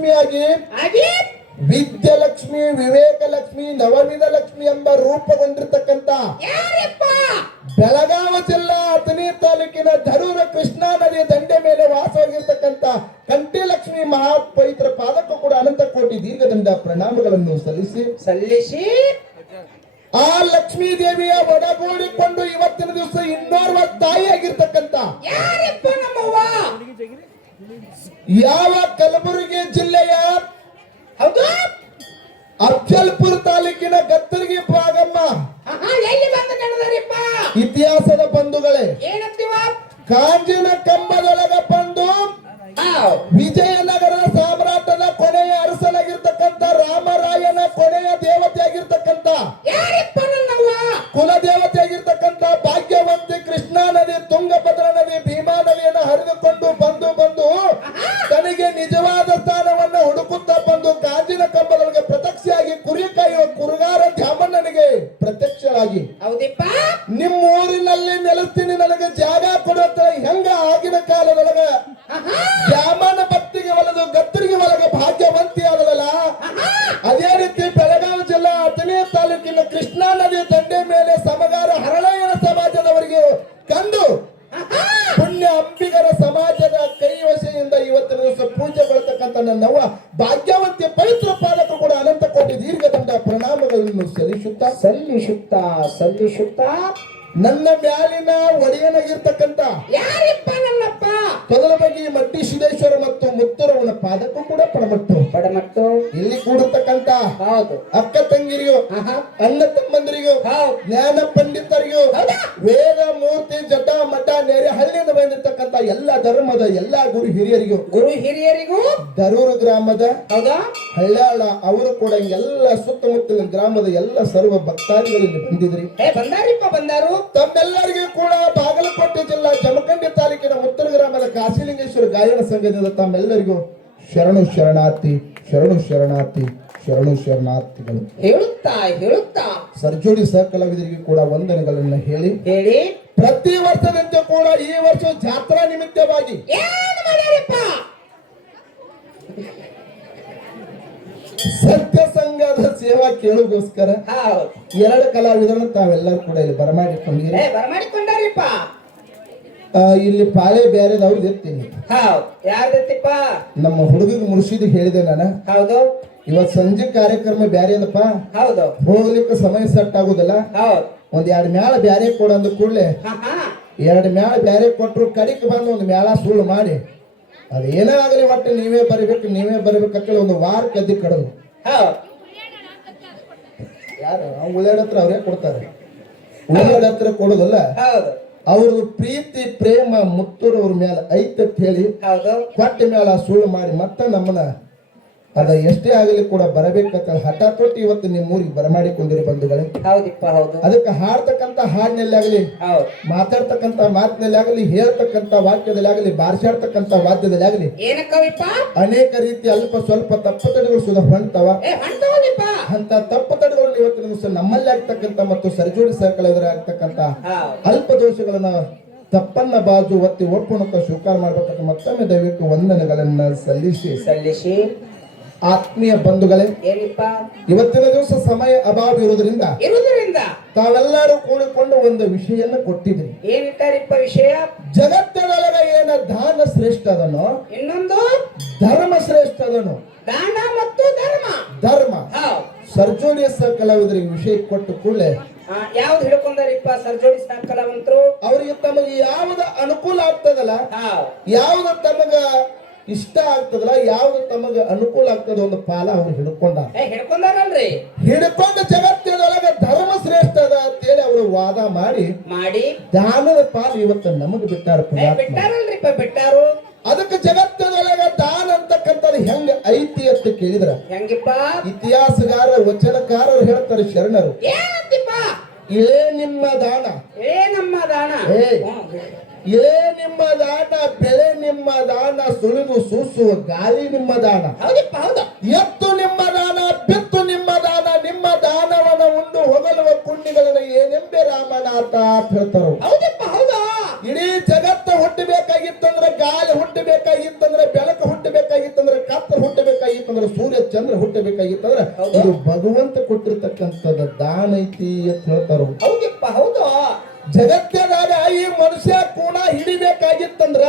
ಲಕ್ಷ್ಮಿಯಾಗಿ ವಿದ್ಯಾಲಕ್ಷ್ಮಿ, ವಿವೇಕಲಕ್ಷ್ಮಿ, ನವವಿಧ ಲಕ್ಷ್ಮಿ ಎಂಬ ರೂಪಗೊಂಡಿರ್ತಕ್ಕಂಥ ಬೆಳಗಾವಿ ಜಿಲ್ಲಾ ಅಥಣಿ ತಾಲೂಕಿನ ಧರೂರ ಕೃಷ್ಣಾ ನದಿಯ ದಂಡೆ ಮೇಲೆ ವಾಸವಾಗಿರ್ತಕ್ಕಂಥ ಕಂಠಿಲಕ್ಷ್ಮಿ ಮಹಾಪವಿತ್ರ ಪಾದಕ್ಕೂ ಕೂಡ ಅನಂತ ಕೋಟಿ ದೀರ್ಘದಂಡ ಪ್ರಣಾಮಗಳನ್ನು ಸಲ್ಲಿಸಿ ಆ ಲಕ್ಷ್ಮೀ ದೇವಿಯ ಒಡಗೂಡಿಕೊಂಡು ಇವತ್ತಿನ ದಿವಸ ಇನ್ನೋರ್ವ ತಾಯಿಯಾಗಿರ್ತಕ್ಕಂಥ ಯಾವ ಕಲಬುರಗಿ ಜಿಲ್ಲೆಯ ಅಫಜಲ್ಪುರ ತಾಲೂಕಿನ ಗತ್ತರ್ಗಿ ಭಾಗಮ್ಮ ಇತಿಹಾಸದ ಬಂಧುಗಳೇ, ಕಾಂಜಿನ ಕಂಬದೊಳಗ ಬಂದು ವಿಜಯನಗರ ಸಾಮ್ರಾಟನ ಕೊನೆಯ ಅರಸನಾಗಿರ್ತಕ್ಕಂಥ ರಾಮರಾಯನ ಕೊನೆಯ ದೇವತೆಯಾಗಿರ್ತಕ್ಕಂಥ ಕುಲ ದೇವತೆಯಾಗಿರ್ತಕ್ಕಂಥ ಭಾಗ್ಯವಂತಿ ಕೃಷ್ಣಾ ನದಿ, ತುಂಗಭದ್ರಾ ನದಿ, ಭೀಮಾ ನದಿಯನ್ನು ಹರಿದುಕೊಂಡು ಬಂದು ತನಗೆ ನಿಜವಾದ ಸ್ಥಾನವನ್ನು ಹುಡುಕುತ್ತಾ ಬಂದು ಕಾಂಜಿನ ಕಂಬದೊಳಗೆ ಪ್ರತ್ಯಕ್ಷವಾಗಿ ಕುರಿ ಕಾಯುವ ಕುರುಗಾರ ದ್ಯಾಮಣ್ಣನಿಗೆ ಪ್ರತ್ಯಕ್ಷವಾಗಿ ನಿಮ್ಮ ಊರಿನಲ್ಲಿ ನೆಲೆಸ್ತೀನಿ, ನನಗೆ ಜಾಗ ಕೊಡುತ್ತ ಹೆಂಗ ಆಗಿನ ಕಾಲದೊಳಗ ದ್ಯಾಮಣ್ಣ ಭಕ್ತಿಗೆ ಒಲದು ಗತ್ತರಿಗೆ ಒಳಗ ಭಾಗ್ಯವಂತಿ ಆದಲ್ಲ, ಅದೇ ರೀತಿ ಬೆಳಗಾವಿ ಜಿಲ್ಲಾ ಅಥಣಿ ತಾಲೂಕಿನ ಕೃಷ್ಣಾ ನದಿ ದಂಡೆ ಮೇಲೆ ಸಮಗಾರ ಹರಳಯ್ಯನ ಸಮಾಜದವರಿಗೆ ಕಂಡು ಪುಣ್ಯ ಅಂಬಿಗರ ಸಮಾಜದ ಕೈವಶೆಯಿಂದ ಇವತ್ತಿನ ದಿವಸ ಪೂಜೆಗೊಳ್ಳತಕ್ಕಂಥ ನನ್ನವ್ವ ಭಾಗ್ಯವಂತಿ ಪವಿತ್ರ ಪಾದಕ ಕೂಡ ಅನಂತ ಕೋಟಿ ದೀರ್ಘದಂಡ ಪ್ರಣಾಮಗಳನ್ನು ಸಲ್ಲಿಸುತ್ತಾ ನನ್ನ ಮ್ಯಾಲಿನ ಒಡೆಯನಾಗಿರ್ತಕ್ಕಂಥ ಮೊದಲ ಬಗ್ಗೆ ಮಟ್ಟಿ ಸಿದ್ದೇಶ್ವರ ಮತ್ತು ಮುತ್ತುರವನ ಪಾದಕ್ಕೂ ಕೂಡ ಪಡಮಟ್ಟು ಇಲ್ಲಿ ಕೂಡತಕ್ಕಂತ ಅಕ್ಕ ತಂಗಿರಿಗೂ ಅಣ್ಣ ತಮ್ಮಂದರಿಗೂ ಜ್ಞಾನ ಪಂಡಿತರಿಗೂ ವೇದ ಮೂರ್ತಿ ಜಟ ಮಠ ನೆರೆ ಹಳ್ಳಿಯಿಂದ ಬಂದಿರ್ತಕ್ಕಂಥ ಎಲ್ಲ ಧರ್ಮದ ಎಲ್ಲ ಗುರು ಹಿರಿಯರಿಗೂ ದರೂರು ಗ್ರಾಮದ ಹಳ್ಯಾಳ ಅವರು ಕೂಡ ಎಲ್ಲ ಸುತ್ತಮುತ್ತಲಿನ ಗ್ರಾಮದ ಎಲ್ಲ ಸರ್ವ ಭಕ್ತಾದಿಗಳಲ್ಲಿ ಬಂದಿದ್ರಿ ಬಂದಾರು ತಮ್ಮೆಲ್ಲರಿಗೂ ಕೂಡ ಬಾಗಲಕೋಟೆ ಜಿಲ್ಲಾ ಜಮಖಂಡಿ ತಾಲೂಕಿನ ಮುತ್ತರ ಗ್ರಾಮದ ಕಾಶಿಲಿಂಗೇಶ್ವರ ಗಾಯನ ಸಂಘದಿಂದ ತಮ್ಮೆಲ್ಲರಿಗೂ ಶರಣು ಶರಣಾರ್ಥಿಗಳು ಹೇಳುತ್ತಾ ಸರ್ಜೋಡಿ ಸಹ ಕಲಾವಿದರಿಗೆ ಕೂಡ ವಂದನೆಗಳನ್ನು ಹೇಳಿ ಪ್ರತಿ ವರ್ಷದಂತೆ ಕೂಡ ಈ ವರ್ಷ ಜಾತ್ರಾ ನಿಮಿತ್ತವಾಗಿ ಸತ್ಯ ಸಂಘದ ಸೇವಾ ಕೇಳುಗೋಸ್ಕರ 2 ಕಲಾವಿದರನ್ನು ತಾವೆಲ್ಲರೂ ಕೂಡ ಇಲ್ಲಿ ಬರಮಾಡಿಕೊಂಡಿರಿಪ್ಪ. ಇಲ್ಲಿ ಪಾಳೆ ಬೇರೆದವ್ರದ್ದು ಇರ್ತೀನಿ. ನಮ್ಮ ಹುಡುಗಿಗೆ ಮುರ್ಶಿದ್ ಹೇಳಿದೆ ನಾನು. ಇವತ್ ಸಂಜೆ ಕಾರ್ಯಕ್ರಮ ಬ್ಯಾರೆ ಅದಪ್ಪ, ಹೋಗ್ಲಿಕ್ಕೆ ಸಮಯ ಸೆಟ್ ಆಗುದಿಲ್ಲ. ಒಂದ್ 2 ಮೇಳ ಬ್ಯಾರೆ ಕೊಡ ಅಂದ ಕೂಡಲೇ 2 ಮೇಳ ಬ್ಯಾರೆ ಕೊಟ್ರು ಕಡಿಕ್ ಬಂದು ಒಂದು ಮೇಳ ಸುಳ್ಳು ಮಾಡಿ ಅದೇನೇ ಆಗಲಿ ಒಟ್ಟು ನೀವೇ ಬರ್ಬೇಕಂತೇಳಿ ಒಂದು ವಾರ ಕದ್ದಿ ಕಡದು ಯಾರು ಉಳ್ಳಾಡ ಹತ್ರ ಅವರೇ ಕೊಡ್ತಾರೆ. ಉಳ್ಳಾಡ ಹತ್ರ ಕೊಡೋದಲ್ಲ, ಅವ್ರದ್ದು ಪ್ರೀತಿ ಪ್ರೇಮ ಮುತ್ತೂರವ್ರ ಮೇಲೆ ಐತತ್ ಹೇಳಿ ಕೊಟ್ಟ ಮೇಲೆ ಸುಳ್ಳು ಮಾಡಿ ಮತ್ತೆ ನಮ್ಮನ್ನ ಅದ ಎಷ್ಟೇ ಆಗಲಿ ಕೂಡ ಬರಬೇಕಂತ ಹಠ ತೊಟ್ಟು ಇವತ್ತು ನಿಮ್ಮ ಊರಿಗೆ ಬರಮಾಡಿಕೊಂಡಿರಿ ಬಂಧುಗಳೇ. ಅದಕ್ಕೆ ಹಾಡ್ತಕ್ಕಂತ ಹಾಡಿನಲ್ಲಿ ಆಗಲಿ, ಮಾತಾಡ್ತಕ್ಕಂತ ಮಾತಿನಲ್ಲಿ ಆಗಲಿ, ಹೇಳ್ತಕ್ಕಂತ ವಾಕ್ಯದಲ್ಲಿ ಆಗಲಿ, ಬಾರಿಸಾಡ್ತಕ್ಕಂತ ವಾದ್ಯದಲ್ಲಿ ಆಗಲಿ ಅನೇಕ ರೀತಿ ಅಲ್ಪ ಸ್ವಲ್ಪ ತಪ್ಪತಡೆಗಳು ಸುಧಾ ಹೊಂಟವ. ಅಂತ ತಪ್ಪತಡೆಗಳು ಇವತ್ತಿನ ದಿವಸ ನಮ್ಮಲ್ಲಿ ಆಗ್ತಕ್ಕಂತ ಮತ್ತು ಸರಿಜೋಡಿ ಸಹಕಲಾವಿದರ ಆಗ್ತಕ್ಕಂತ ಅಲ್ಪ ದೋಷಗಳನ್ನ ತಪ್ಪನ್ನ ಬಾಜು ಒತ್ತಿ ಒಪ್ಪುವಂತ ಸ್ವೀಕಾರ ಮಾಡ್ಬೇಕಂತ ಮತ್ತೊಮ್ಮೆ ದಯವಿಟ್ಟು ವಂದನೆಗಳನ್ನ ಸಲ್ಲಿಸಿ ಆತ್ಮೀಯ ಬಂಧುಗಳೇ, ಇವತ್ತಿನ ದಿವಸ ಸಮಯ ಅಭಾವ ಇರುವುದರಿಂದ ತಾವೆಲ್ಲರೂ ಕೂಡಿಕೊಂಡು ಒಂದು ವಿಷಯನ್ನ ಕೊಟ್ಟಿದ್ರಿ. ಏನಿಟ್ಟಾರಿಪ್ಪ ವಿಷಯ? ಜಗತ್ತಿನೊಳಗ ಏನ ದಾನ ಶ್ರೇಷ್ಠ ಅದನೋ, ಇನ್ನೊಂದು ಧರ್ಮ ಶ್ರೇಷ್ಠ ಅದನೋ. ದಾನ ಮತ್ತು ಧರ್ಮ ಸರ್ಜೋಡಿ ಸಹ ಕಲಾವಿದರಿಗೆ ವಿಷಯ ಕೊಟ್ಟು ಕೂಡಲೇ ಯಾವ್ದು ಹಿಡ್ಕೊಂಡಾರಿಪ್ಪ ಸರ್ಜೋಡಿ ಸಹ ಕಲಾವಂತರು? ಅವರಿಗೆ ತಮಗೆ ಯಾವ್ದು ಅನುಕೂಲ ಆಗ್ತದಲ್ಲ, ಯಾವ್ದು ತಮಗ ಇಷ್ಟ ಆಗ್ತದಲ್ಲ, ಯಾವ್ದು ತಮಗ ಅನುಕೂಲ ಆಗ್ತದ ಒಂದು ಪಾಲ ಅವ್ರು ಹಿಡ್ಕೊಂಡಾರಲ್ರಿ. ಹಿಡ್ಕೊಂಡು ಜಗತ್ತಿನೊಳಗ ಧರ್ಮ ಶ್ರೇಷ್ಠ ಅದ ಅಂತೇಳಿ ಅವರು ವಾದ ಮಾಡಿ ದಾನದ ಪಾಲು ಇವತ್ತು ನಮಗ್ ಬಿಟ್ಟಾರು. ಅದಕ್ಕೆ ಜಗತ್ತಿನೊಳಗ ದಾನ ಅಂತಕ್ಕಂಥದ್ದು ಹೆಂಗ ಐತಿ ಅಂತ ಕೇಳಿದ್ರ ಹೆಂಗಿಪ್ಪ? ಇತಿಹಾಸಗಾರ ವಚನಕಾರರು ಹೇಳ್ತಾರೆ ಶರಣರು, ಇಳೇ ನಿಮ್ಮ ದಾನ, ಇಳೇ ನಿಮ್ಮ ದಾನ, ಬೆಳೆ ನಿಮ್ಮ ದಾನ, ಸುಳಿದು ಸೂಸುವ ಗಾಳಿ ನಿಮ್ಮ ದಾನ, ಎತ್ತು ನಿಮ್ಮ ದಾನ, ಬಿತ್ತು ನಿಮ್ಮ ದಾನ, ನಿಮ್ಮ ದಾನವನ ಉಂಡು ಹೊಗಲುವ ಕುಂಡಿಗಳನ್ನು ಏನೆಂಬೆ ರಾಮನಾಥ ಅಂತ ಹೇಳ್ತಾರ. ಇಡೀ ಜಗತ್ತು ಹುಟ್ಟಬೇಕಾಗಿತ್ತಂದ್ರೆ, ಗಾಳಿ ಹುಟ್ಟಬೇಕಾಗಿತ್ತಂದ್ರೆ, ಬೆಳಕು ಹುಟ್ಟಬೇಕಾಗಿತ್ತಂದ್ರೆ, ಕತ್ತಲು ಹುಟ್ಟಬೇಕಾಗಿತ್ತು ಚಂದ್ರ ಹುಟ್ಟಬೇಕಾಗಿತ್ತಂದ್ರ ಇದು ಭಗವಂತ ಕೊಟ್ಟಿರ್ತಕ್ಕಂಥದ್ದು ದಾನ ಐತಿ ಅಂತ ಹೇಳ್ತಾರ. ಹೌದಪ್ಪ ಹೌದು. ಜಗತ್ತಿನಾಗ ಈ ಮನುಷ್ಯ ಕೂಣ ಹಿಡಿಬೇಕಾಗಿತ್ತಂದ್ರ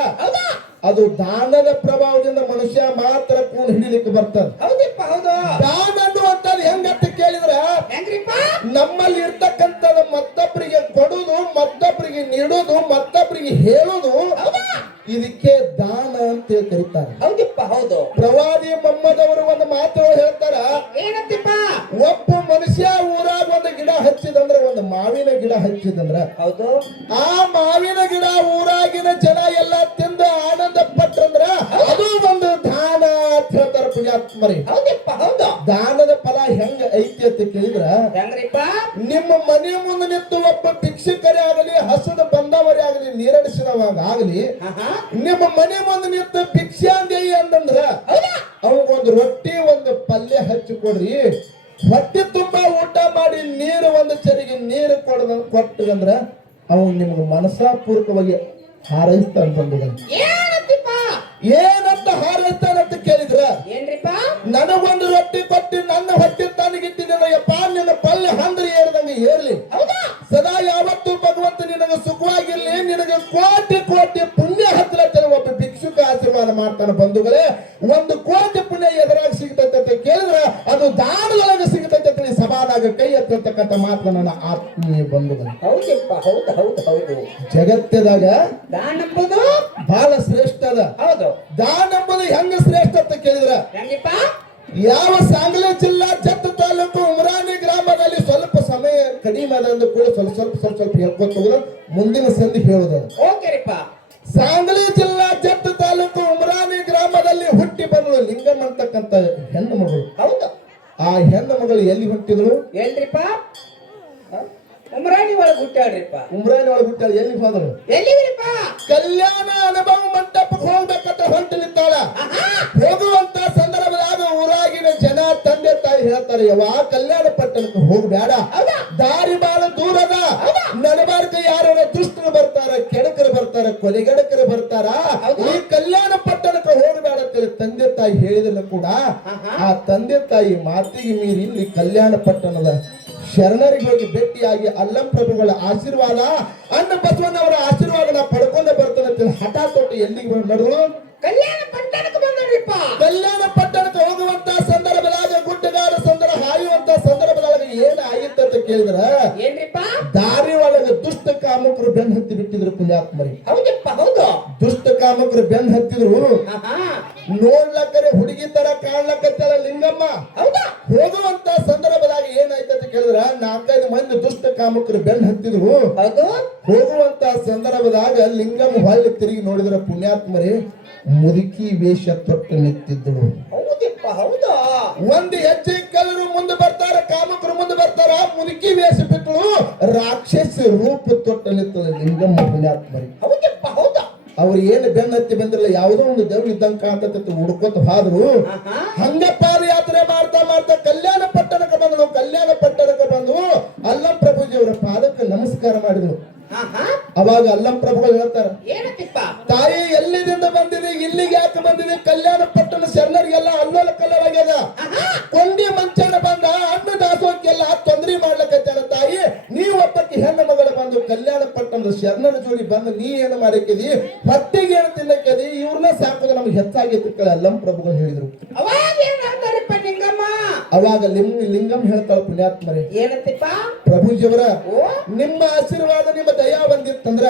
ಅದು ದಾನದ ಪ್ರಭಾವದಿಂದ ಮನುಷ್ಯ ಮಾತ್ರ ಕೂಣ ಹಿಡಿಲಿಕ್ಕೆ ಬರ್ತದ. ಹೌದಪ್ಪ ಹೌದು. ದಾನ ಅನ್ನುವಂಥದ್ದು ಹೆಂಗಂತ ಕೇಳಿದ್ರ ಹೆಂಗ್ರಿಪ್ಪ? ನಮ್ಮಲ್ಲಿ ಇರ್ತಕ್ಕಂಥದ್ದು ಮತ್ತೊಬ್ಬರಿಗೆ ಕೊಡುದು, ಮತ್ತೊಬ್ಬರಿಗೆ ನೀಡುದು, ಮತ್ತೊಬ್ಬರಿಗೆ ಹೇಳುದು, ಇದಕ್ಕೆ ದಾನ ಅಂತ ಕರೀತಾರೆ. ಹೌದಪ್ಪ ಹೌದು. ಪ್ರವಾದಿ ಮೊಹಮ್ಮದವರು ಒಂದು ಮಾತು ಹೇಳ್ತಾರ, ಏನಂತಿಪ್ಪ? ಒಬ್ಬ ಮನುಷ್ಯ ಊರಾಗ ಒಂದು ಗಿಡ ಹಚ್ಚಿದಂದ್ರ, ಒಂದು ಮಾವಿನ ಗಿಡ ಹಚ್ಚಿದಂದ್ರ, ಹೌದು, ಆ ಮಾವಿನ ಗಿಡ ಊರಾಗಿನ ಜನ ಎಲ್ಲ ತಿಂದು ಆನಂದ ಪಟ್ರಂದ್ರ ಅದು ಒಂದು ದಾನ ಅಂತ ಹೇಳ್ತಾರ ಪುಣ್ಯಾತ್ಮರಿ. ಹೌದಪ್ಪ ಹೌದು. ದಾನದ ಫಲ ಹೆಂಗ ಐತಿ ಅಂತ ಕೇಳಿದ್ರ, ಹೆಂಗ್ರಿಪ್ಪ? ನಿಮ್ಮ ಮನೆ ಮುಂದೆ ನಿಂತು ಒಬ್ಬ ಭಿಕ್ಷುಕರೇ ಆಗಲಿ, ಹಸದ ಬಂದವರೇ ಆಗಲಿ, ನೀರಡಿಸಿದವಾಗ ಆಗಲಿ, ನಿಮ್ಮ ಮನೆ ಮುಂದೆ ನಿಂತು ಭಿಕ್ಷಾಂದೇಯಿ ಅಂತಂದ್ರ ಅವಂಗೊಂದು ರೊಟ್ಟಿ ಒಂದು ಪಲ್ಯ ಹಚ್ಚಿ ಕೊಡ್ರಿ, ಹೊಟ್ಟೆ ತುಂಬಾ ಊಟ ಮಾಡಿ ನೀರು ಒಂದು ಚರಿಗೆ ನೀರು ಕೊಟ್ಟಂದ್ರ ಅವನು ನಿಮ್ಗೆ ಮನಸಾಪೂರ್ವಕವಾಗಿ ಹಾರೈಸ್ತಾನ. ಏನಂತ ಹಾರೈಸ್ತಾನಂತ ಕೇಳಿದ್ರ, ಏನ್ರಿಪ್ಪ? ನನಗೊಂದು ರೊಟ್ಟಿ ಕೊಟ್ಟು ನನ್ನ ಹೊಟ್ಟೆ ತನಗಿಟ್ಟಿದೆಯಪ್ಪ, ನಿನ್ನ ಪಲ್ಯ ಹಂದ್ರಿ ಏರ್ದಂಗೆ ಏರ್ಲಿ, ಸದಾ ಯಾವತ್ತೂ ಭಗವಂತ ನಿನಗೆ ಸುಖವಾಗಿರ್ಲಿ, ನಿನಗೆ ಕೋಟಿ ಕೋಟಿ ಪುಣ್ಯ ಹತ್ತಲತ್ತೇನೆ. ಒಬ್ಬ ಭಿಕ್ಷುಕ ಆಶೀರ್ವಾದ ಮಾಡ್ತಾನೆ. ಬಂಧುಗಳೇ, 1 ಕೋಟಿ ಪುಣ್ಯ ಎದುರಾಗಿ ಸಿಗ್ತೈತೆ ಅಂತ ಕೇಳಿದ್ರ ಅದು ದಾನದೊಳಗೆ ಸಿಗ್ತೈತೆ ಅಂತ ಸಭಾದಾಗ ಕೈ ಎತ್ತತಕ್ಕಂಥ ಮಾತ್ರ ನನ್ನ ಆತ್ಮೀಯ ಬಂಧುಗಳು. ಹೌದಪ್ಪ ಹೌದು ಹೌದು ಹೌದು. ಜಗತ್ತದಾಗ ದಾನ ಎಂಬುದು ಬಹಳ ಶ್ರೇಷ್ಠ ಅದ. ಹೌದು. ದಾನ ಎಂಬುದು ಹೆಂಗ ಶ್ರೇಷ್ಠ ಅಂತ ಕೇಳಿದ್ರ, ಹೆಂಗಿಪ್ಪ? ಯಾವ ಸಾಂಗ್ಲಿ ಜಿಲ್ಲಾ ಜತ್ ತಾಲೂಕು ಉಮರಾನಿ ಗ್ರಾಮದಲ್ಲಿ ಸ್ವಲ್ಪ ಸಮಯ ಕಡಿಮೆ ಅದ ಕೂಡ ಸ್ವಲ್ಪ ಹೇಳ್ಕೊತ ಹೋಗುದ, ಮುಂದಿನ ಸಂಧಿ ಹೇಳುದ. ಓಕೆರಿಪ್ಪ. ಸಾಂಗ್ಲಿ ಜಿಲ್ಲಾ ಜತ್ ತಾಲೂಕು ಉಮರಾನಿ ಗ್ರಾಮದಲ್ಲಿ ಹುಟ್ಟಿ ಬಂದಳು ಲಿಂಗಮ್ಮ ಅಂತಕ್ಕಂಥ ಹೆಣ್ಣು ಮಗಳು. ಹೌದು. ಆ ಹೆಣ್ಣು ಮಗಳು ಎಲ್ಲಿ ಹುಟ್ಟಿದಳು? ಎಲ್ರಿಪ್ಪ? ಉಮ್ರಾಣಿ ಒಳಗೆ ಹುಟ್ಟಾಡ್ರಿಪ್ಪ. ಉಮರಾನಿ ಒಳಗೆ ಹುಟ್ಟಾಳ. ಎಲ್ಲಿ ಹೋದಳು? ಎಲ್ಲಿಗ್ರಿಪ್ಪ? ಕಲ್ಯಾಣ ಅನುಭವ ಮಂಟಪಕ್ಕೆ ಹೋಗ್ಬೇಕಂತ ಹೊಂಟಲಿತ್ತಾಳ. ಹೋಗುವಂತ ಸಂದರ್ಭದಾಗ ಊರಾಗಿನ ಜನ ತಂದೆ ತಾಯಿ ಹೇಳ್ತಾರೆ, ಯವ್ವ ಕಲ್ಯಾಣ ಪಟ್ಟಣಕ್ಕೆ ಹೋಗ್ಬೇಡ, ದಾರಿ ಬಹಳ ದೂರದ, ನಡಬಾರ್ಕ ಯಾರ ದುಷ್ಟರು ಬರ್ತಾರ, ಕೆಡಕರು ಬರ್ತಾರ, ಕೊಲೆಗಡಕರು ಬರ್ತಾರ, ಈ ಕಲ್ಯಾಣ ಪಟ್ಟಣಕ್ಕೆ ಹೋಗಬೇಡ ಅಂತೇಳಿ ತಂದೆ ತಾಯಿ ಹೇಳಿದ್ರು ಕೂಡ ಆ ತಂದೆ ತಾಯಿ ಮಾತಿಗೆ ಮೀರಿ ಇಲ್ಲಿ ಕಲ್ಯಾಣ ಪಟ್ಟಣದ ಶರಣರಿಗೆ ಹೋಗಿ ಭೇಟಿಯಾಗಿ ಅಲ್ಲಂ ಪ್ರಭುಗಳ ಆಶೀರ್ವಾದ, ಅನ್ನ ಬಸವಣ್ಣವರ ಆಶೀರ್ವಾದ ಪಡ್ಕೊಂಡೆ ಬರ್ತಾನೆ ಅಂತೇಳಿ ಹಠ ತೊಟ್ಟು ಎಲ್ಲಿಗೆ ನಡೆದ್ರು? ಕಲ್ಯಾಣ ಪಟ್ಟಣಕ್ಕೆ ಬಂದ್ರಿಪ್ಪ. ಕಲ್ಯಾಣ ಪಟ್ಟಣಕ್ಕೆ ಹೋಗುವಂತ ಸಂದರ್ಭದಾಗ ಗುಡ್ಡಗಾರ ಸಂದರ್ಭ ಹಾಯುವಂತ ಸಂದರ್ಭದಾಗ ಏನ್ ಆಗಿತ್ತಂತ ಕೇಳಿದ್ರ, ಏನ್ರಿಪ್ಪ? ದಾರಿ ಒಳಗೆ ದುಷ್ಟ ಕಾಮಕರು ಬೆನ್ ಹತ್ತಿ ಬಿಟ್ಟಿದ್ರು ಪುಣ್ಯಾತ್ಮರಿ. ಹೌದಪ್ಪ ಹೌದು. ದುಷ್ಟ ಕಾಮಕರು ಬೆನ್ ಹತ್ತಿದ್ರು. ನೋಡ್ಲಕ್ಕರೆ ಹುಡುಗಿ ತರ ಕಾಣ್ಲಕ್ಕತ್ತಳ ಲಿಂಗಮ್ಮ. ಹೌದಾ? ಹೋಗುವಂತ ಸಂದರ್ಭದಾಗ ಏನಾಯ್ತಂತ ಕೇಳಿದ್ರ 4-5 ಮಂದಿ ದುಷ್ಟ ಕಾಮಕರು ಬೆನ್ ಹತ್ತಿದ್ರು. ಹೌದು. ಹೋಗುವಂತ ಸಂದರ್ಭದಾಗ ಲಿಂಗಮ್ಮ ಹೊಳ್ಳಿ ತಿರುಗಿ ನೋಡಿದ್ರ ಪುಣ್ಯಾತ್ಮರಿ ಮುದುಕಿ ವೇಷ ತೊಟ್ಟು ನಿಂತಿದ್ದಳು. ಹೌದಪ್ಪ ಹೌದಾ? ಒಂದು ಹೆಜ್ಜೆ ಕಲ್ಲರು ಮುಂದೆ ಬರ್ತಾರ, ಕಾಮಕರು ಮುಂದೆ ಬರ್ತಾರ, ಮುದುಕಿ ವೇಷ ಬಿಟ್ಟಳು, ರಾಕ್ಷಸ ರೂಪ ತೊಟ್ಟು ನಿಂತಳು ಲಿಂಗಮ್ಮ ಪುಣ್ಯಾತ್ಮರಿ. ಹೌದಪ್ಪ ಹೌದಾ? ಅವ್ರು ಏನು ಬೆನ್ನ ಹತ್ತಿ ಬಂದಿರಲ್ಲ, ಯಾವುದೋ ಒಂದು ದೇವ್ರು ಇದ್ದಂಗ ಕಾಂತತಿ ಹುಡ್ಕೋತ ಹೋದ್ರು. ಹಂಗ ಪಾದಯಾತ್ರೆ ಮಾಡ್ತಾ ಮಾಡ್ತಾ ಕಲ್ಯಾಣ ಪಟ್ಟಣಕ್ಕೆ ಬಂದಳು. ಕಲ್ಯಾಣ ಪಟ್ಟಣಕ್ಕೆ ಬಂದು ಅಲ್ಲಂ ಪ್ರಭುಜಿ ಅವರ ಪಾದಕ್ಕೆ ನಮಸ್ಕಾರ ಮಾಡಿದ್ರು. ಅವಾಗ ಅಲ್ಲಂ ಪ್ರಭುಗಳು ಹೇಳ್ತಾರ, ಏನಪ್ಪ ತಾಯಿ ಎಲ್ಲಿದಿಂದ ಬಂದಿದೆ, ಇಲ್ಲಿಗೆ ಯಾಕೆ ಬಂದಿದೆ? ಕಲ್ಯಾಣ ಪಟ್ಟಣ ಶರಣರಿಗೆಲ್ಲ ಅಲ್ಲೋಲ ಕಲ್ಲವಾಗ್ಯದ, ಕೊಂಡಿ ಮಂಚನ ಬಂದ ಅನ್ನ ದಾಸೋಕ್ಕೆಲ್ಲ ತೊಂದರೆ ಮಾಡ್ಲಕತ್ತಾರ. ತಾಯಿ ನೀವು ಒಬ್ಬಕ್ಕೆ ಹೆಣ್ಣು ಮಗಳು ಬಂದು ಕಲ್ಯಾಣ ಪಟ್ಟಣದ ಶರಣರ ಜೋಡಿ ಬಂದು ನೀ ಏನು ಮಾಡಕ್ಕಿದಿ, ಹೊಟ್ಟೆಗೆ ಏನು ತಿನ್ನಕ್ಕಿದಿ, ಇವ್ರನ್ನ ಸಾಕೋದು ನಮ್ಗೆ ಹೆಚ್ಚಾಗಿತ್ತು ಅಲ್ಲಂ ಪ್ರಭುಗಳು ಹೇಳಿದ್ರು. ಅವಾಗ ಏನ್ ಹೇಳ್ತಾರಪ್ಪ ಲಿಂಗಮ್ಮ? ಅವಾಗ ಲಿಂಗಂ ಹೇಳ್ತಾಳ ಪುಣ್ಯಾತ್ಮರೇ, ಏನಂತಿಪ್ಪ? ಪ್ರಭುಜಿಯವರ ನಿಮ್ಮ ಆಶೀರ್ವಾದ ನಿಮ್ಮ ದಯಾ ಬಂದಿತ್ತಂದ್ರ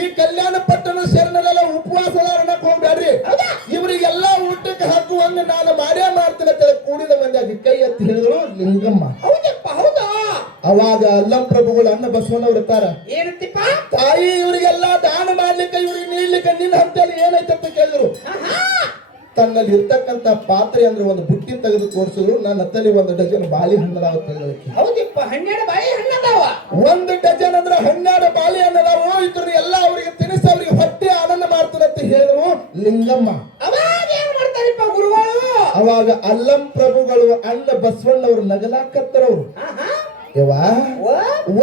ಈ ಕಲ್ಯಾಣ ಪಟ್ಟಣ ಶರಣರೆಲ್ಲ ಉಪವಾಸದಾರಣಕ್ಕೆ ಹೋಗ್ಬೇಡ್ರಿ, ಇವರಿಗೆಲ್ಲ ಊಟಕ್ಕೆ ಹಾಕುವಂಗ ನಾನು ಮಾಡೇ ಮಾಡ್ತೀನಿ ಅಂತ ಕೂಡಿದ ಮಂದಿ ಕೈ ಎತ್ತಿ ಹೇಳಿದ್ರು ಲಿಂಗಮ್ಮ. ಹೌದಪ್ಪ ಹೌದಾ? ಅವಾಗ ಅಲ್ಲಂ ಪ್ರಭುಗಳು ಅನ್ನ ಬಸವಣ್ಣವ್ರು ಇರ್ತಾರ, ಏನಂತಿಪ್ಪ? ತಾಯಿ ಇವರಿಗೆಲ್ಲ ದಾನ ಮಾಡ್ಲಿಕ್ಕೆ ಇವ್ರಿಗೆ ನೀಡ್ಲಿಕ್ಕೆ ನಿನ್ನ ಹಂತಲ್ಲಿ ಏನೈತಂತ ಕೇಳಿದ್ರು. ತನ್ನಲ್ಲಿ ಇರ್ತಕ್ಕಂತ ಪಾತ್ರೆ ಅಂದ್ರೆ ಒಂದು ಬುಟ್ಟಿ ತೆಗೆದು ತೋರಿಸಿದ್ರು. ನನ್ನ ಹತ್ತಲ್ಲಿ 1 ಡಜನ್ ಬಾಳಿ ಹಣ್ಣದಾವ ತೆಗೆದಕ್ಕೆ. ಹೌದಪ್ಪ 12 ಬಾಳೆ ಹಣ್ಣದಾವ. 1 ಡಜನ್ ಅಂದ್ರೆ 12 ಬಾಳಿ ಹಣ್ಣದಾವು. ಇದ್ರ ಎಲ್ಲ ಅವರಿಗೆ ತಿನಿಸಿ ಅವರಿಗೆ ಹೊಟ್ಟೆ ಆನಂದ ಮಾಡ್ತಾರೆ ಅಂತ ಹೇಳಿದ್ರು ಲಿಂಗಮ್ಮ. ಅವಾಗ ಏನ್ ಮಾಡ್ತಾರಪ್ಪ ಗುರುಗಳು? ಅವಾಗ ಅಲ್ಲಂ ಪ್ರಭುಗಳು ಅಣ್ಣ ಬಸವಣ್ಣವ್ರು ನಗಲಾಕತ್ತರವ್ರು. ಯವ್ವಾ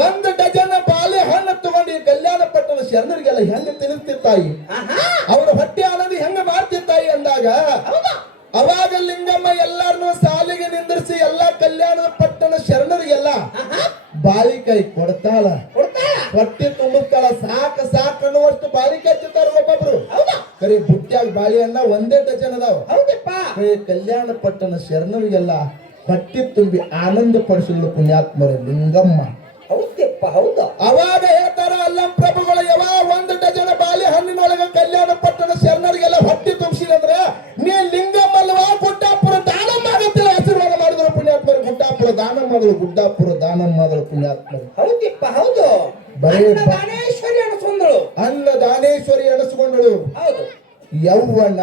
1 ಡಜನ್ ಬಾಳೆ ಹಣ್ಣು ತಗೊಂಡು ಕಲ್ಯಾಣ ಪಟ್ಟಣ ಶರಣರಿಗೆಲ್ಲ ಹೆಂಗ ತಿನ್ನಿಸ್ತಿರ್ತಾಯಿ, ಅವ್ರ ಹೊಟ್ಟೆ ಆನಂದ ಹೆಂಗ ಮಾಡ್ತಿರ್ತಾಯಿ ಅಂದಾಗ ಅವಾಗ ಲಿಂಗಮ್ಮ ಎಲ್ಲಾರನು ಬಾಳಿಕಾಯಿ ಕೊಡ್ತಾಳ, ಕೊಡ್ತಾಳ ಹೊಟ್ಟೆ ತುಂಬಿಸ್ತಾಳ, ಸಾಕು ಅನ್ನುವಷ್ಟು ಬಾಳಿಕಾಯಿ ತಿಂತಾರ ಒಬ್ಬೊಬ್ರು. ಹೌದಾ ಕರೆ ಬುಟ್ಟ್ಯಾಗ ಬಾಳೆಹಣ್ಣ ಒಂದೇ ಡಜನ್ ಅದಾವ. ಹೌದಪ್ಪ ಕರೆ ಕಲ್ಯಾಣ ಪಟ್ಟಣ ಶರಣರಿಗೆಲ್ಲ ಹೊಟ್ಟೆ ತುಂಬಿ ಆನಂದ ಪಡಿಸಲು ಪುಣ್ಯಾತ್ಮರ ಲಿಂಗಮ್ಮ. ಹೌದಪ್ಪ ಹೌದು ಅವಾಗ ಹೇಳ್ತಾರ ಅಲ್ಲಂ ಪ್ರಭುಗಳು, ಯಾವ ಒಂದು ಡಜನ್ ಬಾಳೆಹಣ್ಣಿನೊಳಗ ಕಲ್ಯಾಣ ಪಟ್ಟಣ ಶರಣರಿಗೆಲ್ಲ ಹೊಟ್ಟೆ ತುಂಬಿಸಿದ್ರೆ ನೀ ಲಿಂಗಮ್ಮ ಅಲ್ವಾ, ಗುಡ್ಡಾಪುರ ದಾನಮ್ಮ ಆಗತ್ತೆ ಆಶೀರ್ವಾದ ಮಾಡಿದ್ರು ಪುಣ್ಯಾತ್ಮರು. ಗುಡ್ಡಾಪುರ ದಾನಮ್ಮ ಮಾಡಿದ್ರು ಪುಣ್ಯಾತ್ಮರು. ಹೌದಪ್ಪ ಹೌದು ಬರೀ ದಾನೇಶ್ವರಿ ಅನಿಸ್ಕೊಂಡಳು ಅನ್ನದಾನೇಶ್ವರಿ ಅನಿಸ್ಕೊಂಡಳು. ಹೌದು ಯೌವನ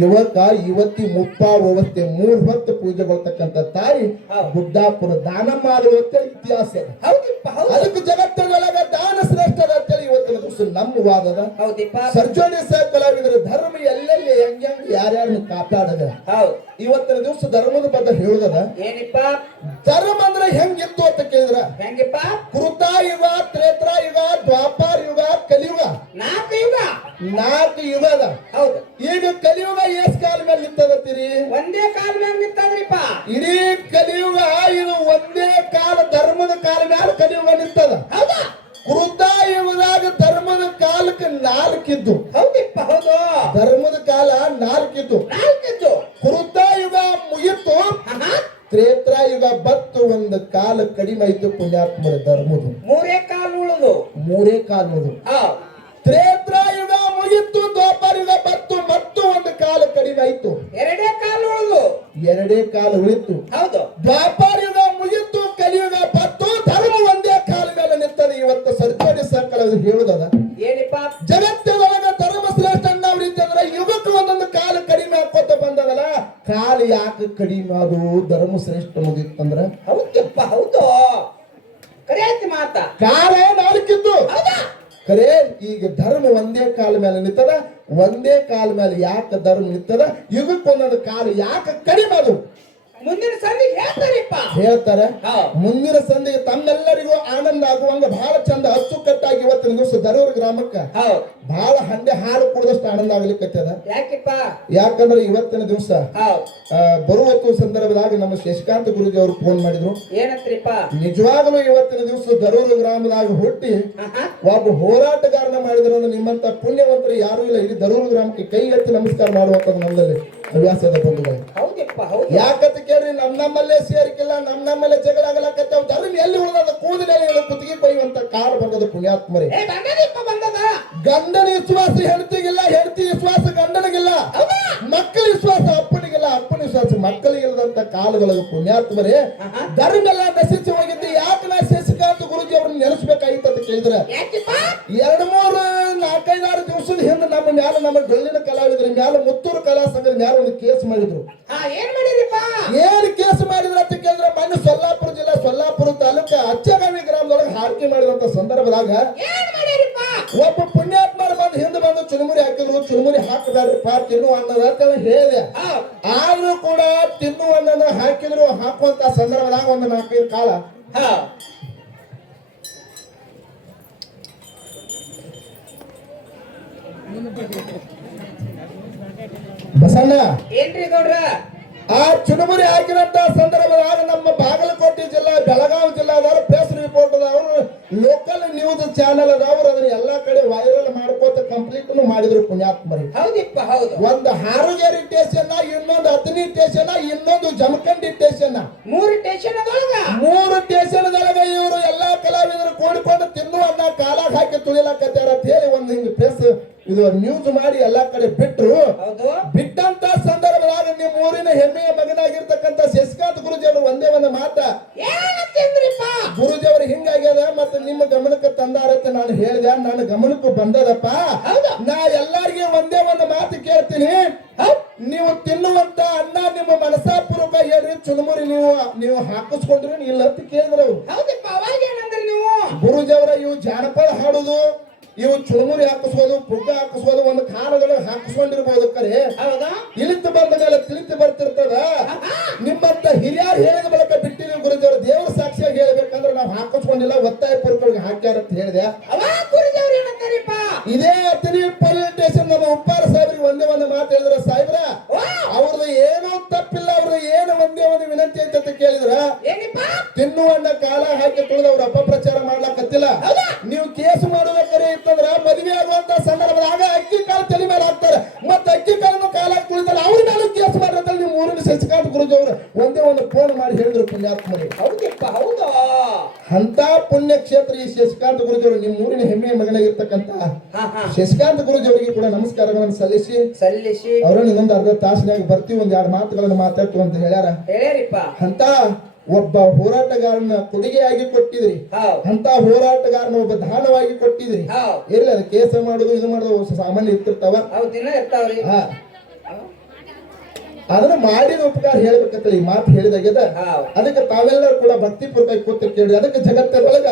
ಯುವಕ ಯುವತಿ ಮುಪ್ಪಾವಸ್ಥೆ 3 ಹೊತ್ತು ಪೂಜೆ ಬರ್ತಕ್ಕಂಥ ತಾಯಿ ಗುಡ್ಡಾಪುರ ದಾನಮ್ಮ ಆದಳು ಅಂತೇಳಿ ಇತಿಹಾಸ ಅದ. ಹೌದಪ್ಪ ಹೌದು ಅದಕ್ಕೆ ಜಗತ್ತಿನೊಳಗ ದಾನ ಶ್ರೇಷ್ಠದ ಅಂತೇಳಿ ಇವತ್ತಿನ ದಿವಸ ನಮ್ಮ ವಾದದ. ಹೌದಪ್ಪ ಸರ್ಜೋಡಿ ಸಹ ಕಲಾವಿದರು ಧರ್ಮ ಎಲ್ಲೆಲ್ಲಿ ಹೆಂಗ್ ಯಾರ್ಯಾರನ್ನು ಕಾಪಾಡದ. ಹೌದು ಇವತ್ತಿನ ದಿವಸ ಧರ್ಮದ ಬಗ್ಗೆ ಹೇಳುದದ. ಏನಿಪ್ಪ ಧರ್ಮ ಅಂದ್ರೆ ಹೆಂಗಿತ್ತು ಅಂತ ಕೇಳಿದ್ರ, ಹೆಂಗಿಪ್ಪ ಕೃತಾಯುಗ, ತ್ರೇತಾಯುಗ, ದ್ವಾಪಾರ ಯುಗ, ಕಲಿಯುಗ, 4 ಯುಗ 4 ಯುಗ ಅದ. ಹೌದು ಈಗ ಕಲಿಯುಗ ಎಸ್ ಕಾಲ ಮೇಲೆ ನಿಂತದತ್ತೀರಿ? ಒಂದೇ ಕಾಲ ಮ್ಯಾಗ ನಿಂತದ್ರಿಪ್ಪ. ಇಡೀ ಕಲಿಯುಗ ಇದು ಒಂದೇ ಕಾಲ, ಧರ್ಮದ ಕಾಲ ಮ್ಯಾಲ ಕಲಿಯುಗ ನಿಂತದ. ಹೌದಾ ಕೃತಾಯುಗದಾಗ ಧರ್ಮದ ಕಾಲಕ್ಕೆ 4 ಇದ್ದು. ಹೌದಪ್ಪ ಹೌದು ಧರ್ಮದ ಕಾಲ 4 ಇದ್ದು. 4 ಇದ್ದು. ಕೃತಾಯುಗ ಮುಗಿತು, ತ್ರೇತಾಯುಗ ಬತ್ತು, ಒಂದು ಕಾಲ ಕಡಿಮೆ ಆಯ್ತು ಪುಣ್ಯಾತ್ಮರ ಧರ್ಮದು. 3 ಕಾಲ ಉಳಿದು 3 ಕಾಲ ಉಳಿದು. ಹೌದು ತ್ರೇತಾಯುಗ ಮುಗಿತು, ದ್ವಾಪಾರಯುಗ ಬತ್ತು, ಮತ್ತು ಒಂದು ಕಾಲ ಕಡಿಮೆ ಆಯ್ತು. 2 ಕಾಲ ಉಳಿದು 2 ಕಾಲ ಉಳಿತು. ಹೌದು ದ್ವಾಪಾರಯುಗ ಮುಗಿತು, ಕಲಿಯುಗ ಬತ್ತು, ಧರ್ಮ ಒಂದೇ ಕಾಲ ಮೇಲೆ ನಿಂತದೆ. ಇವತ್ತು ಸರ್ಜೋಡಿ ಸಕಲ ಹೇಳುದದ. ಏನಿಪ್ಪ ಜಗತ್ತಿನೊಳಗ ಧರ್ಮ ಶ್ರೇಷ್ಠ ಅನ್ನೋ ರೀತಿ ಅಂದ್ರೆ ಯುಗಕ್ಕೆ ಒಂದೊಂದು ಕಾಲ ಕಡಿಮೆ ಹಾಕೋತ ಬಂದದಲ್ಲ. ಕಾಲ ಯಾಕೆ ಕಡಿಮೆ ಅದು ಧರ್ಮ ಶ್ರೇಷ್ಠ ಮುಗಿತ್ತಂದ್ರ? ಹೌದಪ್ಪ ಹೌದು ಕರೆ ಐತಿ ಮಾತ. ಕಾಲ 4 ಇದ್ದು. ಹೌದಾ ಖರೆ ಈಗ ಧರ್ಮ ಒಂದೇ ಕಾಲ ಮೇಲೆ ನಿಂತದ. ಒಂದೇ ಕಾಲ ಮೇಲೆ ಯಾಕೆ ಧರ್ಮ ನಿಂತದ? ಯುಗಕ್ಕೊಂದೊಂದು ಕಾಲ ಯಾಕೆ ಕಡಿಮೆ ಅದು? ಮುಂದಿನ ಸಂದಿಗೆ ಹೇಳ್ತಾರಿಪ್ಪ. ಹೇಳ್ತಾರೆ. ಹೌದು ಮುಂದಿನ ಸಂದಿಗೆ ತಮ್ಮೆಲ್ಲರಿಗೂ ಆನಂದ ಆಗುವಂಗ ಬಹಳ ಚಂದ ಅಚ್ಚುಕಟ್ಟಾಗಿ ಇವತ್ತಿನ ದಿವಸ ದರೂರು ಗ್ರಾಮಕ್ಕ ಹೌದು ಬಹಳ ಹಂಡೆ ಹಾಲು ಕುಡಿದಷ್ಟು ಆನಂದ ಆಗ್ಲಿಕ್ಕತ್ತದ. ಯಾಕಿಪ್ಪ? ಯಾಕಂದ್ರೆ ಇವತ್ತಿನ ದಿವಸ ಹೌದು ಬರುವತ್ತು ಸಂದರ್ಭದಾಗ ನಮ್ಮ ಶಶಿಕಾಂತ ಗುರುಜಿ ಅವರು ಫೋನ್ ಮಾಡಿದ್ರು. ಏನಂತ್ರಿಪ್ಪ? ನಿಜವಾಗಲೂ ಇವತ್ತಿನ ದಿವಸ ದರೂರು ಗ್ರಾಮದಾಗ ಹುಟ್ಟಿ ಒಬ್ಬ ಹೋರಾಟಗಾರನ ಮಾಡಿದ್ರು ಅಂದ್ರೆ ನಿಮ್ಮಂತ ಪುಣ್ಯವಂತರು ಯಾರು ಇಲ್ಲ. ಇಡೀ ದರೂರು ಗ್ರಾಮಕ್ಕೆ ಕೈ ಎತ್ತಿ ನಮಸ್ಕಾರ ಮಾಡುವಂತದ್ದು ನಮ್ಮಲ್ಲಿ ಹವ್ಯಾಸದ ಬಂಧುಗಳು. ಹೌದಪ್ಪ ಹೌದು ಯಾಕಂತ ಕೇಳ್ರಿ, ನಮ್ಮಲ್ಲೇ ಸೇರಿಕಿಲ್ಲ, ನಮ್ಮಲ್ಲೇ ಜಗಳ ಆಗಲಾಕತ್ತೇವ್. ಧರ್ಮ ಎಲ್ಲಿ ಉಳಿದ ಕೂದಲೇ ಕುತ್ತಿಗೆ ಕೊಯ್ಯುವಂತ ಕಾಲ ಬಂದದ ಪುಣ್ಯಾತ್ಮರೇ. ಬಂದದ. ಗಂಡನ ವಿಶ್ವಾಸ ಹೆಂಡತಿಗಿಲ್ಲ, ಹೆಂಡತಿ ವಿಶ್ವಾಸ ಗಂಡನಿಗಿಲ್ಲ, ಮಕ್ಕಳ ವಿಶ್ವಾಸ ಅಪ್ಪನಿಗಿಲ್ಲ, ಅಪ್ಪನ ವಿಶ್ವಾಸ ಮಕ್ಕಳಿಗಿಲ್ಲದಂತ ಕಾಲದೊಳಗೆ ಪುಣ್ಯಾತ್ಮರೇ ಧರ್ಮ ಎಲ್ಲ ನಶಿಸಿ ಹೋಗಿದ್ದು. ಯಾಕೆ ನಾ ಶಶಿಕಾಂತ ಗುರುಜಿ ಅವ್ರನ್ನ ನೆನೆಸ್ಬೇಕಾಗಿತ್ತು ಅಂತ ಕೇಳಿದ್ರೆ, 2, 3, 4, 5, 6 ದಿವಸದ ಹಿಂದೆ ನಮ್ಮ ಮ್ಯಾಲ, ನಮ್ಮ ಡೊಳ್ಳಿನ ಕಲಾವಿದರ ಮ್ಯಾಲ, ಮುತ್ತೂರು ಕಲಾ ಸಂಘದ ಮ್ಯಾಲ ಒಂದು ಕೇಸ್ ಮಾಡಿದ್ರು. ಏನ್ ಮಾಡಿರಿಪ್ಪ? ಏನ್ ಕೇಸ್ ಮಾಡಿದ್ರು ಅಂತ ಕೇಳಿದ್ರೆ, ಮೊನ್ನೆ ಸೊಲ್ಲಾಪುರ ಜಿಲ್ಲಾ ಸೊಲ್ಲಾಪುರ ತಾಲೂಕ ಅಚ್ಚಗಾವಿ ಗ್ರಾಮದೊಳಗೆ ಹಾರಿಕೆ ಮಾಡಿದಂತ ಸಂದರ್ಭದಾಗ ಒಬ್ಬ ಪುಣ್ಯಾತ್ಮರು ಬಂದು ಹಿಂದೆ ಬಂದು ಚುರುಮುರಿ ಹಾಕಿದ್ರು. ಚುರುಮುರಿ ಹಾಕಬೇಡ್ರಿಪ್ಪ, ತಿನ್ನು ಅನ್ನದ ಅಂತ ಹೇಳಿದೆ. ಆದ್ರೂ ಕೂಡ ತಿನ್ನು ಅನ್ನನ ಹಾಕಿದ್ರು. ಹಾಕುವಂತ ಸಂದರ್ಭದಾಗ ಒಂದು 4-5 ಕಾಲ ಬಸಣ್ಣ ಏನ್ರಿ ಗೌಡ್ರ? ಆ ಚುರುಮುರಿ ಹಾಕಿದಂತ ಸಂದರ್ಭದಾಗ ನಮ್ಮ ಬಾಗಲಕೋಟೆ ಜಿಲ್ಲಾ, ಬೆಳಗಾವಿ ಜಿಲ್ಲಾದವರು ಪ್ರೆಸ್ ರಿಪೋರ್ಟ್ ಅವರು ಲೋಕಲ್ ನ್ಯೂಸ್ ಚಾನೆಲ್ ಅದಾವ್ರು ಅದನ್ನ ಎಲ್ಲಾ ಕಡೆ ವೈರಲ್ ಮಾಡ್ಕೋತ ಕಂಪ್ಲೀಟ್ ಮಾಡಿದ್ರು ಪುಣ್ಯಾತ್ಮರಿ. ಹೌದಿಪ್ಪ ಹೌದು. ಒಂದು ಹಾರುಗೇರಿ ಸ್ಟೇಷನ್, ಇನ್ನೊಂದು ಹತ್ತನಿ ಸ್ಟೇಷನ್, ಇನ್ನೊಂದು ಜಮಖಂಡಿ ಸ್ಟೇಷನ್, 3 ಸ್ಟೇಷನ್ ಅದೊಳಗ 3 ಸ್ಟೇಷನ್ದೊಳಗ ಇವರು ಎಲ್ಲಾ ಕಲಾವಿದರು ಕೂಡಿಕೊಂಡು ತಿನ್ನುವನ್ನ ಕಾಲಾಗ ಹಾಕಿ ತುಳಿಲಾಕತ್ಯಾರ ಅಂತ ಹೇಳಿ ಒಂದು ಹಿಂಗ್ ಪ್ರೆಸ್ ಇದು ನ್ಯೂಸ್ ಮಾಡಿ ಎಲ್ಲಾ ಕಡೆ ಬಿಟ್ರು. ಬಿಟ್ಟಂತ ಸಂದರ್ಭದಾಗ ನಿಮ್ಮ ಊರಿನ ಹೆಮ್ಮೆಯ ಮಗನಾಗಿರ್ತಕ್ಕಂಥ ಶಶಿಕಾಂತ ಗುರುಜಿ ಅವರು ಒಂದೇ ಒಂದು ಮಾತ, ಗುರುಜಿ ಅವರು ಹಿಂಗಾಗ್ಯದ ಮತ್ತೆ ನಿಮ್ಮ ಗಮನಕ್ಕೆ ತಂದಾರತ್ತ ನಾನು ಹೇಳಿದೆ. ನನ್ನ ಗಮನಕ್ಕೂ ಬಂದದಪ್ಪ. ನಾ ಎಲ್ಲಾರ್ಗಿ ಒಂದೇ ಒಂದು ಮಾತು ಕೇಳ್ತೀನಿ, ನೀವು ತಿನ್ನುವಂತ ಅನ್ನ ನಿಮ್ಮ ಮನಸಾಪೂರ್ವಕ ಹೇಳ್ರಿ, ಚುರುಮುರಿ ನೀವು ಹಾಕಿಸ್ಕೊಂಡ್ರಿ ಇಲ್ಲ ಅಂತ ಕೇಳಿದ್ರು. ಗುರುಜಿ ಅವರ ಇವು ಜಾನಪದ ಹಾಡುದು, ಇವು ಚುರುಮುರಿ ಹಾಕಿಸ್ಬೋದು, ಪುಗ್ಗ ಹಾಕಿಸ್ಬೋದು, ಒಂದು ಕಾಲದೊಳಗೆ ಹಾಕಿಸ್ಕೊಂಡಿರ್ಬೋದು. ಕರೆ ಇಳಿತು ಬಂದ ಮೇಲೆ ತಿಳಿತು ಬರ್ತಿರ್ತದ. ನಿಮ್ಮಂತ ಹಿರಿಯರು ಹೇಳಿದ ಬಳಿಕ ಬಿಟ್ಟಿದ್ದೀವಿ ಗುರುಜಿ. ದೇವರ ಸಾಕ್ಷಿಯಾಗಿ ಹೇಳ್ಬೇಕಂದ್ರೆ ನಾವು ಹಾಕಿಸ್ಕೊಂಡಿಲ್ಲ, ಒತ್ತಾಯ ಪೂರ್ವಕವಾಗಿ ಹಾಕ್ಯಾರ ಅಂತ ಹೇಳಿದೆ. ಇದೇ ಅತಿನಿ ಪೊಲೀಸ್ ಸ್ಟೇಷನ್ ನಮ್ಮ ಉಪ್ಪಾರ ಸಾಹೇಬ್ರಿಗೆ ಒಂದೇ ಒಂದು ಮಾತು ಹೇಳಿದ್ರ, ಸಾಹೇಬ್ರ ಅವ್ರದ್ದು ಏನೋ ತಪ್ಪಿಲ್ಲ, ಅವ್ರದ್ದು ಏನು ಒಂದೇ ಒಂದು ವಿನಂತಿ ಐತೆ ಅಂತ ಕೇಳಿದ್ರ, ತಿನ್ನುವಣ್ಣ ಕಾಲ ಹಾಕಿ ತುಳಿದ ಅವ್ರ ಅಪಪ್ರಚಾರ ಮಾಡ್ಲಾಕತ್ತಿಲ್ಲ. ನೀವು ಕೇಸ್ ಮಾಡೋದಕ್ಕರೆ ಇತ್ತಂದ್ರ ಮದುವೆ ಆಗುವಂತ ಸಂದರ್ಭದಾಗ ಅಕ್ಕಿ ಕಾಲ ತಲೆ ಮೇಲೆ ಹಾಕ್ತಾರೆ. ಮತ್ತ ಅಕ್ಕಿ ಕಾಲನು ಕಾಲ ಕುಳಿತಲ್ಲ ಅವ್ರ ಮೇಲೂ ಕೇಸ್ ಮಾಡಿರ್ತಾರೆ. ನೀವು ಮೂರನೇ ಶಶಿಕಾಂತ್ ಗುರುಜಿ ಅವರು ಒಂದೇ ಒಂದು ಫೋನ್ ಮಾಡಿ ಹೇಳಿದ್ರು ಪುಣ್ಯಾತ್ಮರಿ. ಹೌದಪ್ಪ ಹೌದು. ಅಂತ ಪುಣ್ಯ ಕ್ಷೇತ್ರ ಈ ಶಶಿಕಾಂತ್ ಗುರುಜಿ ಅವರು ನಿಮ್ಮ ಊರಿನ ಹೆಮ್ಮೆಯ ಮಗನಾಗಿರ್ತಕ್ಕಂತ ಶಶಿಕಾಂತ್ ಗುರುಜಿ ಅವರಿಗೆ ಕೂಡ ನಮಸ್ಕಾರಗಳನ್ನು ಸಲ್ಲಿಸಿ ಅವರನ್ನು ಇನ್ನೊಂದು ಅರ್ಧ ತಾಸಿನಾಗ ಬರ್ತೀವಿ, ಒಂದ್ ಎರಡು ಮಾತುಗಳನ್ನು ಮಾತಾಡ್ತೀವಿ ಅಂತ ಹೇಳ್ಯಾರಿಪ್ಪ. ಅಂತ ಒಬ್ಬ ಹೋರಾಟಗಾರನ ಕೊಡುಗೆಯಾಗಿ ಕೊಟ್ಟಿದ್ರಿ, ಅಂತ ಹೋರಾಟಗಾರನ ಒಬ್ಬ ದಾನವಾಗಿ ಕೊಟ್ಟಿದ್ರಿ. ಇರ್ಲಿ ಅದು ಕೇಸ ಮಾಡುದು ಇದು ಮಾಡುದು ಸಾಮಾನ್ಯ ಇರ್ತಿರ್ತಾವ, ಅದನ್ನ ಮಾಡಿದ ಉಪಕಾರ ಹೇಳ್ಬೇಕಂತ ಈ ಮಾತು ಹೇಳಿದಾಗ್ಯದ. ಅದಕ್ಕೆ ತಾವೆಲ್ಲರೂ ಕೂಡ ಭಕ್ತಿಪೂರ್ವಕ ಕೂತು ಕೇಳಿ. ಅದಕ್ಕೆ ಜಗತ್ತದೊಳಗ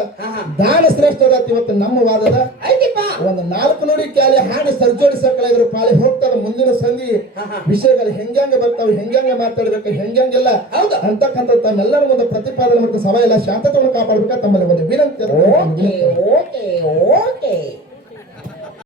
ದಾನ ಶ್ರೇಷ್ಠ ಇವತ್ತು ನಮ್ಮ ವಾದದ ಒಂದು 4 ನುಡಿ ಕ್ಯಾಲಿ ಹಾಡಿ ಸರ್ಜೋಡಿ ಸಕ್ಕಳಾಗಿರೋ ಪಾಳಿ ಹೋಗ್ತದ. ಮುಂದಿನ ಸಂಧಿ ವಿಷಯಗಳು ಹೆಂಗ ಬರ್ತಾವ, ಹೆಂಗ ಮಾತಾಡ್ಬೇಕು, ಹೆಂಗೆಲ್ಲ ಅಂತಕ್ಕಂಥ ತಮ್ಮೆಲ್ಲರ ಒಂದು ಪ್ರತಿಪಾದನೆ ಮತ್ತು ಸಭೆ ಎಲ್ಲ ಶಾಂತತೆಯನ್ನು ಕಾಪಾಡ್ಬೇಕ ತಮ್ಮಲ್ಲಿ ಒಂದು ವಿನಂತಿ.